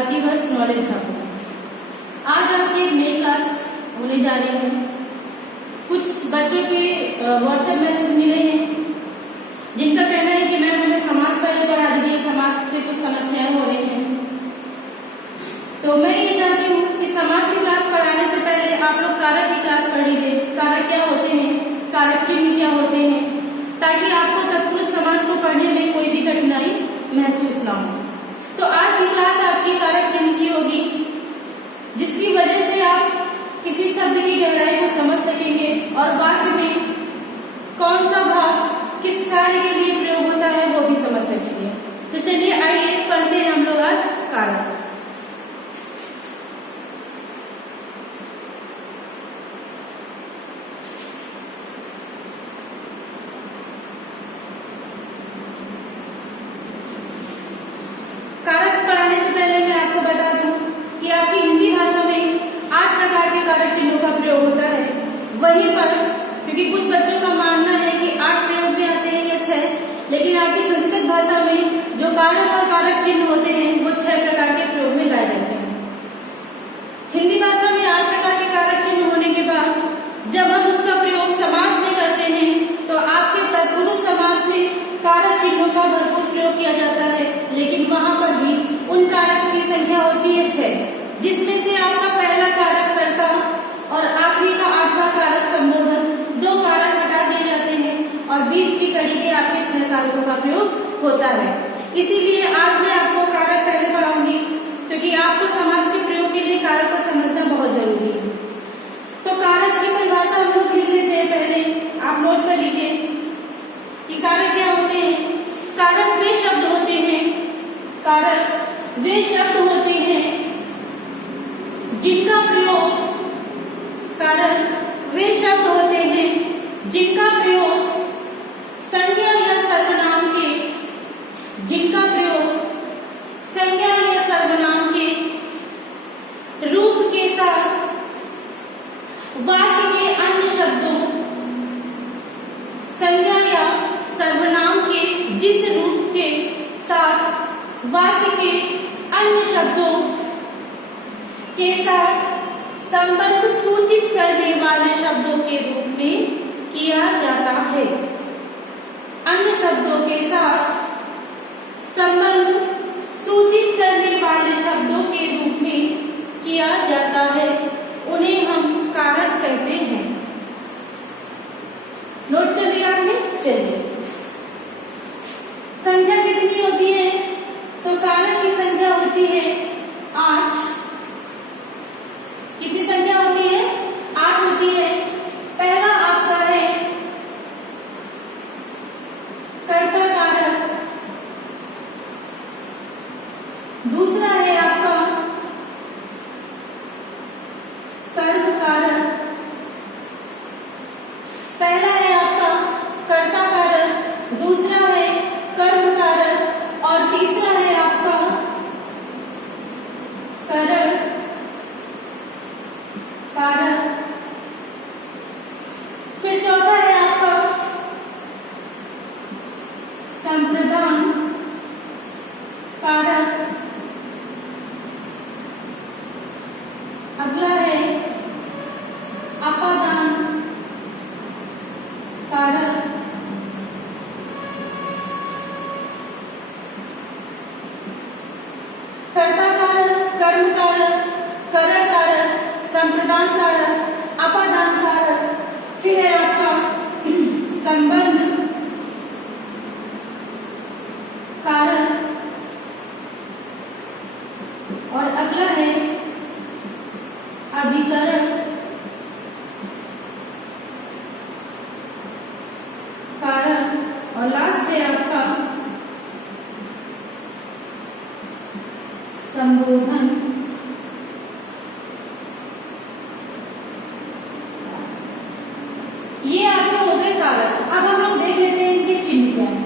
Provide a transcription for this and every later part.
Achievers knowledge hub. आज आपकी एक नई क्लास होने जा रही है। कुछ बच्चों के व्हाट्सएप मैसेज मिले हैं जिनका कहना है कि मैम हमें समाज पहले पढ़ा दीजिए, समाज से कुछ समस्याएं हो रही हैं। तो मैं ये चाहती हूँ कि समाज की क्लास पढ़ाने से पहले आप लोग कारक की क्लास पढ़ लीजिए। कारक क्या होते हैं, कारक चिन्ह क्या होते हैं, ताकि आपको तत्पुरुष समाज को पढ़ने में कोई भी कठिनाई महसूस ना हो। तो आज की क्लास आपकी कारक चिन्ह की होगी, जिसकी वजह से आप किसी शब्द की गहराई को समझ सकेंगे और वाक्य में कौन सा भाग किस कार्य के लिए प्रयोग होता है वो भी समझ सकेंगे। तो चलिए आइए पढ़ते हैं हम लोग आज कारक। कारक पढ़ाने से पहले मैं आपको बता दूं कि आपकी हिंदी भाषा में 8 प्रकार के कारक चिन्हों का प्रयोग होता है। वहीं पर क्योंकि कुछ बच्चों का मानना है कि 8 प्रयोग में आते हैं या 6, लेकिन आपकी संस्कृत भाषा में जो कारक और कारक चिन्ह होते हैं वो 6 प्रकार के प्रयोग में लाए जाते हैं। हिंदी भाषा में 8 प्रकार के कारक चिन्ह होने के बाद जब हम उसका प्रयोग समास में करते हैं तो आपके तत्पुरुष समास में कारक चिन्हों का भरपूर प्रयोग किया जाता है, लेकिन वहां पर भी उन कारक की संख्या होती है 6, जिसमें से आपका पहला कारक कर्ता और आखिरी का 8वां कारक संबोधन, 2 कारक हटा दिए जाते हैं और बीच की कड़ी के आपके 6 कारकों का प्रयोग होता है। इसीलिए आज मैं आपको कारक पहले पढ़ाऊंगी, क्योंकि आपको समास के प्रयोग के लिए कारक को समझना बहुत जरूरी है। तो कारक की परिभाषा हम लोग लिख लेते हैं। पहले आप नोट कर लीजिए कि कारक क्या होते हैं। कारक वे शब्द होते हैं, कारक वे शब्द होते हैं जिनका प्रयोग, कारक वे शब्द होते हैं जिनका प्रयोग संज्ञा या सर्वनाम के, जिनका प्रयोग संज्ञा या सर्वनाम के रूप के साथ वाक्य के अन्य शब्दों, संज्ञा या सर्वनाम के जिस रूप के साथ वाक्य के अन्य शब्दों के साथ संबंध सूचित करने वाले शब्दों के रूप में किया जाता है। अन्य शब्दों के साथ संबंध सूचित करने वाले शब्दों के रूप में किया जाता है, उन्हें हम कारक कहते हैं। नोट कर लिया आपने? चलिए, संख्या कितनी होती है? तो कारक की संख्या होती है 8। कितनी संख्या होती है? 8 होती है। पहला आपका है कर्ता कारक, दूसरा है आपका कर्म कारक। पहला है आपका कर्ता कारक, दूसरा है कर्म कारक और तीसरा है आपका करण कारक। फिर चौथा है आपका संप्रदान कारक। अगला है अपादान कारक। कर्ता कारक, कर्म कारक, करण कारक, संप्रदान कारक, अपादान कारक। फिर है आपका संबंध कारक और अगला है अधिकरण कारक और लास्ट है आपका संबोधन। ये आपके हो गए कारक। अब हम लोग देख लेते हैं इनके चिन्ह क्या है।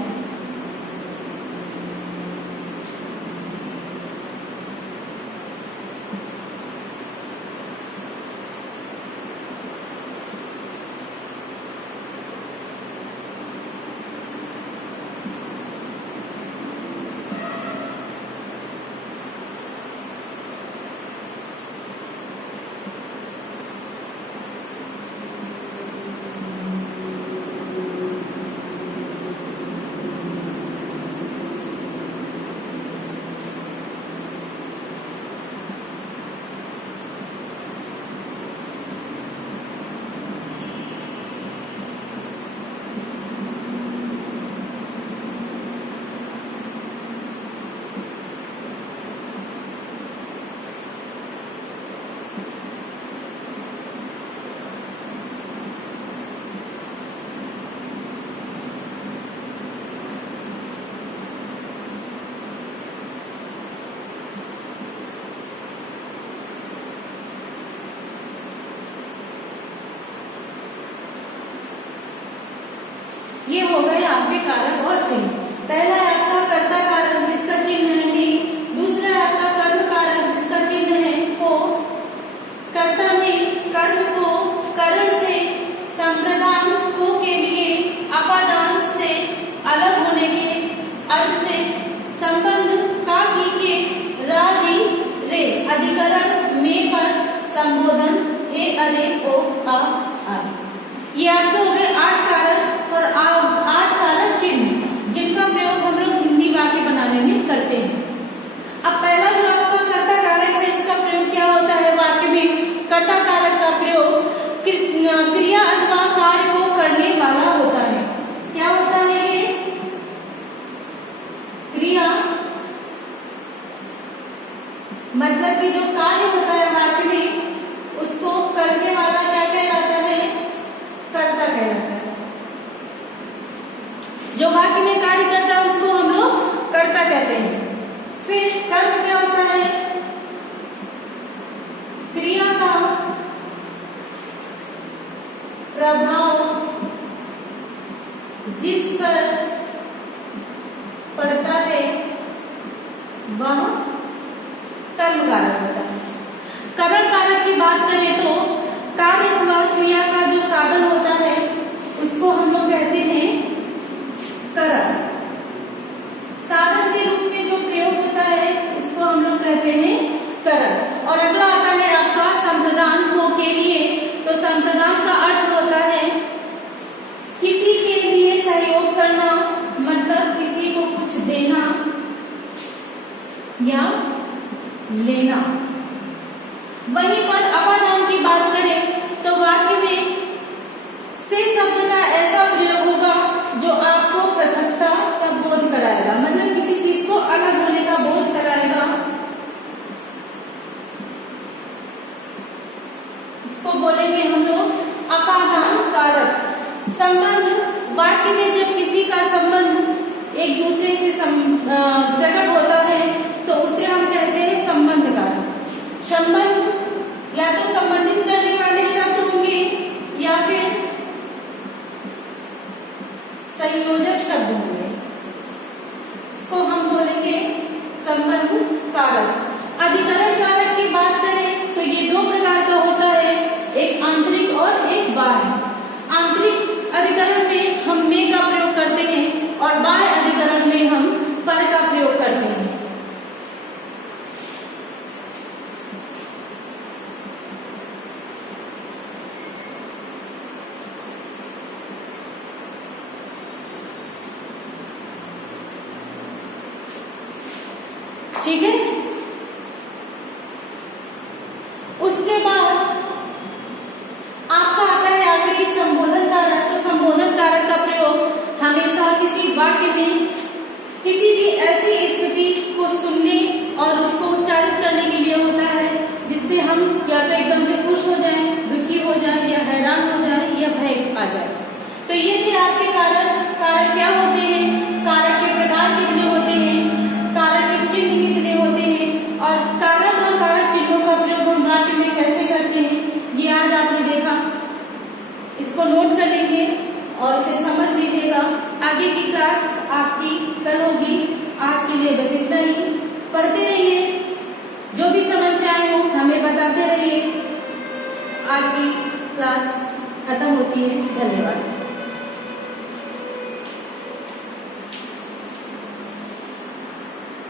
अधिकरण में पर संबोधन ए अरे ओ आ आदि। ये आपके हो गए 8 कारक और 8 कारक चिन्ह जिनका प्रयोग हम लोग हिंदी वाक्य बनाने में करते हैं। अब पहला जो आपका कर्ता कारक है, इसका प्रयोग क्या होता है वाक्य में? कर्ता कारक का प्रयोग क्रिया अथवा कार्य को करने वाला होता है। क्या होता है ये? क्रिया मतलब कि जो कार्य होता है वाक्य में उसको करने वाला क्या कहलाता है? कर्ता कहलाता है। जो वाक्य में कार्य करता है उसको हम लोग कर्ता कहते हैं। फिर कर्म क्या होता है? क्रिया का प्रभाव जिस पर पड़ता है वह कर्म कारक होता है। करण कारक की बात करें तो कार्य अथवा क्रिया का जो साधन होता है उसको हम लोग कहते हैं करण। साधन के रूप में जो प्रयोग होता है इसको हम लोग कहते हैं करण। और अगला आता है आपका संप्रदान को के लिए। तो संप्रदान का अर्थ होता है किसी के लिए सहयोग करना, मतलब किसी को कुछ देना या लेना। वहीं पर अपादान की बात करें तो वाक्य में से शब्द का ऐसा प्रयोग होगा जो आपको पृथकता का बोध कराएगा, मतलब किसी चीज को अलग होने का बोध कराएगा। उसको बोलेंगे हम लोग अपादान कारक। संबंध वाक्य में जब किसी का संबंध एक दूसरे से प्रकट होता है तो उसे हम कहते हैं संबंध कारक। संबंध या तो संबंधित करने वाले शब्द होंगे या फिर संयोजक शब्द होंगे, इसको हम बोलेंगे संबंध कारक। अधिकरण कारक की बात करें तो ये 2 प्रकार का होता है, एक आंतरिक और एक बाह्य। आंतरिक अधिकरण में हम में का प्रयोग करते हैं और बाह्य अधिकरण में हम पर का प्रयोग करते हैं। ठीक है। उसके बाद आपका आता है आखिरी संबोधन कारक। तो संबोधन कारक का प्रयोग हमेशा किसी वाक्य में किसी भी ऐसी स्थिति को सुनने और उसको उच्चारित करने के लिए होता है जिससे हम या तो एकदम से खुश हो जाएं, दुखी हो जाएं या हैरान हो जाएं या भय आ जाए। तो ये थे आपके कारक। कारक क्या होते हैं, कारक के प्रकार कितने होते हैं, कारक के चिन्ह कितने होते हैं और कारक और कारक चिन्हों का प्रयोग हम वाक्य में कैसे करते हैं, ये आज आपने देखा। इसको नोट कर लीजिए और इसे समझ लीजिएगा। आगे की क्लास आपकी कल होगी। आज के लिए बस इतना ही। पढ़ते रहिए, जो भी समस्याएं हो हमें बताते रहिए। आज की क्लास खत्म होती है। धन्यवाद।